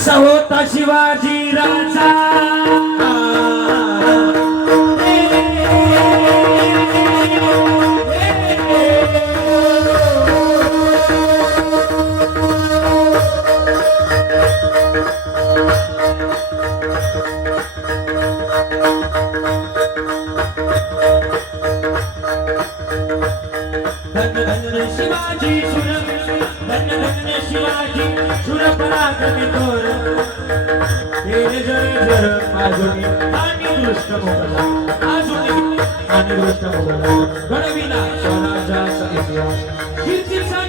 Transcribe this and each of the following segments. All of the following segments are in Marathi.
असा होता शिवाजी राजा धन्य धन्य शिवाजी सुर धन्य धन्य शिवाजी सुर पराक्रमी थोर केले जय जर आजुनी आणि दृष्ट मोगला आजुनी आणि दृष्ट मोगला घडविला स्वराजाचा इतिहास कीर्तीचा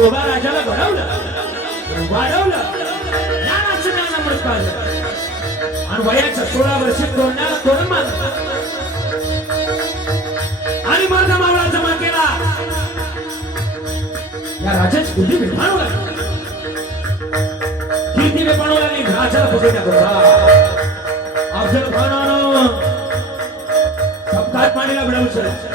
गोबा राजाला घडवलं वाढवलं ज्ञानाचं ज्ञान अमृत पाहिलं आणि वयाच्या सोळा वर्षी तोडण्याला तोरण मानलं आणि माझा मावळा जमा केला. या राजाची बुद्धी निर्माण लागली. कीर्ती निर्माण लागली. राजाला फसवण्याकरता अफजल खानानं सप्तात पाणीला मिळवलं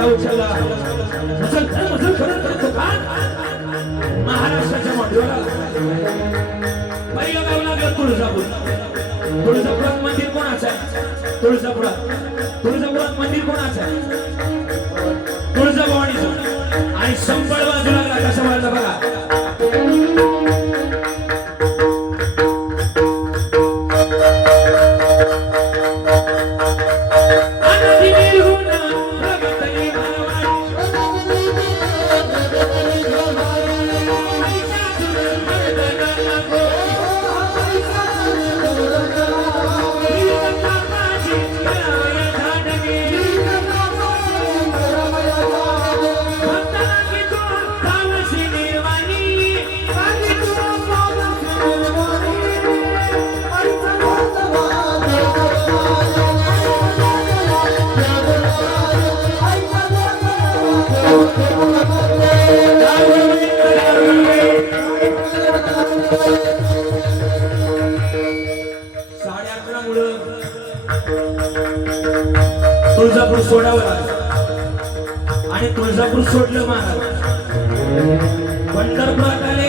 आणि उचलला मसल मसल करत करत तो का महाराष्ट्राच्या मोठ्याला पहिलं गाव लागलं तुळजापूर. तुळजापुरात मंदिर कोणाचं आहे? तुळजापुरात तुळजापुरात मंदिर कोणाचं आहे? तुळजाभवानीचं. आणि संपळवा टाकून सोडलं महाराज पंढरपुरात आले.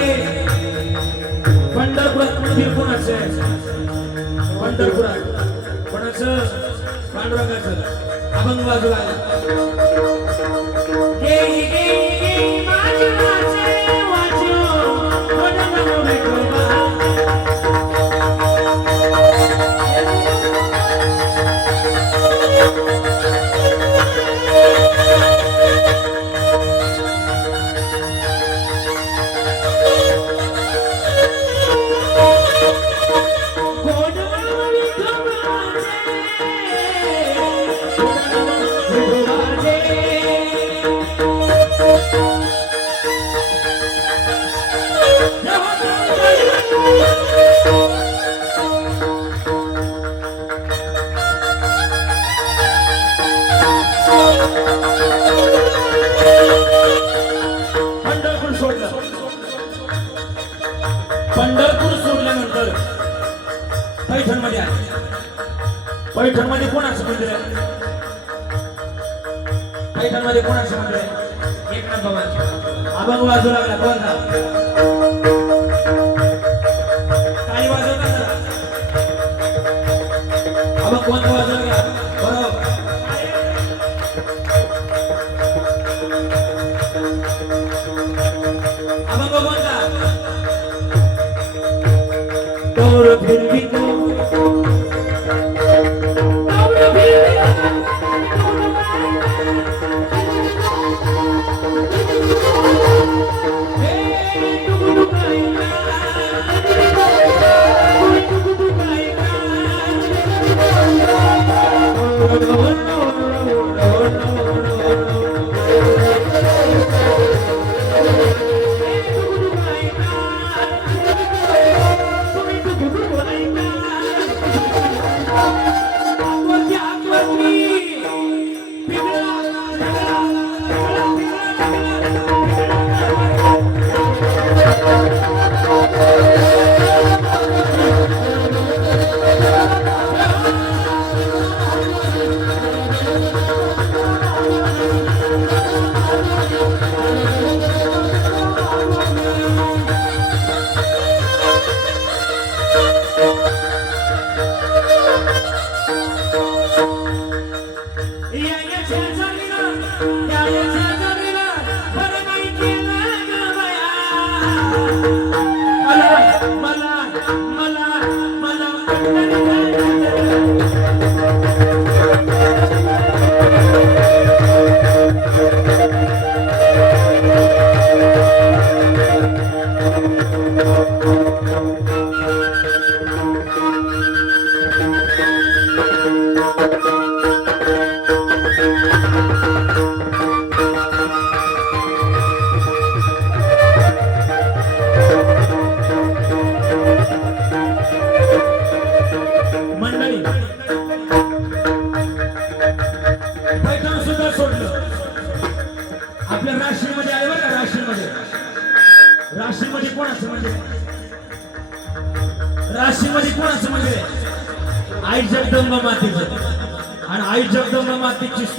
पंढरपुरात मंदिर कोणाचं? आहे पंढरपुरात. कोणाचं? पांडुरंगाचं. अभंग बाजूला आला. अभंग वाजू लागला कोण ना. टाळी वाजवता जरा. अभंग अभंग वाजून घ्या बरोबर. अभंग कोणता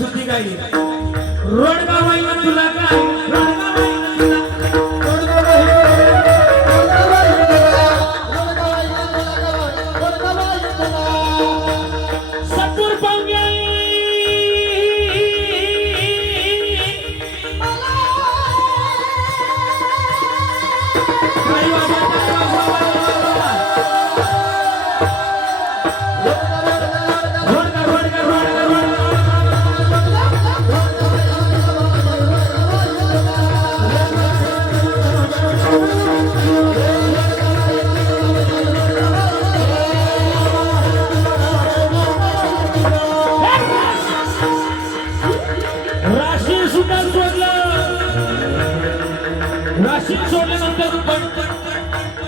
मातेची स्तुती गायली तुला काय? नाशिक सोडल्यानंतर पण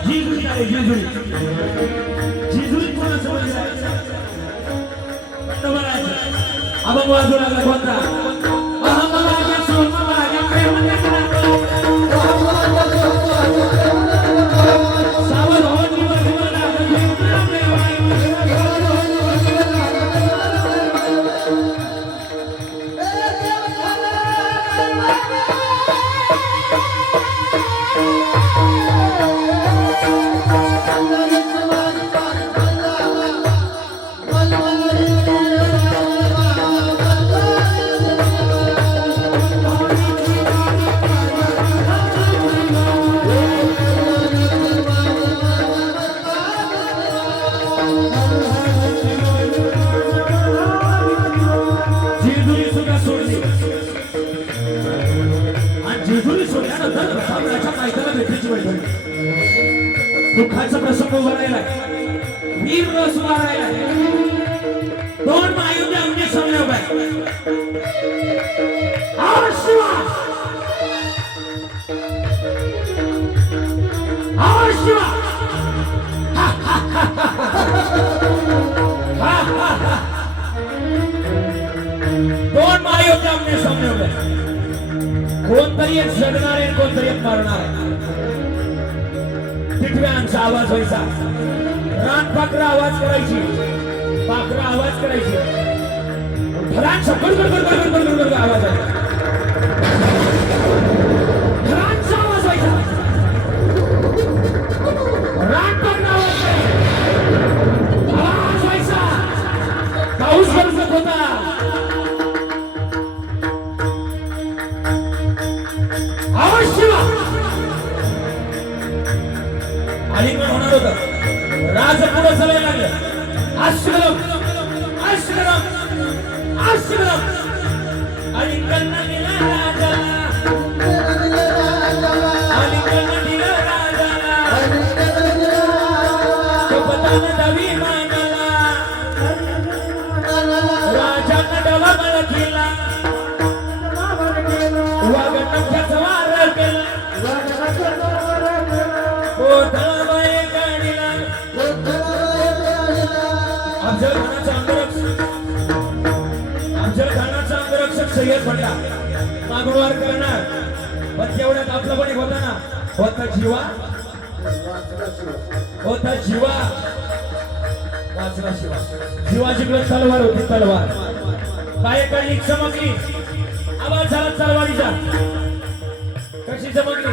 जिजुरी आहे जिजुरी. जिजुरी कोणाचं मंदिर आहे अभंग वाजू लागला कोणता? और शिवा दोन आमने सामने उभे कोणतरी एक जगणार आहे कोणतरी एक मरणार. आहे टिटव्यांचा आवाज व्हायचा. रान पाखरं आवाज करायची. पाखरं आवाज करायची. फलांचा आवाज आहे होता. अवश्य. अलीकडे होणार होत? राज पुढे चालायला लागलं. आश्रम आश्रम आश्रम आणि दिला डबा केला वार केला गाडीला. आमच्या खानाचा अंगरक्षक. आमच्या खानाचा अंगरक्षक सय्यद मागणवार करणार. पण तेवढ्यात आपला पण होता ना. होता जीवा. होता जीवा. शिवाजीकडे तलवार होती तलवार. पायाकडे चमकली. आवाज झाला तलवारीचा. कशी चमकली?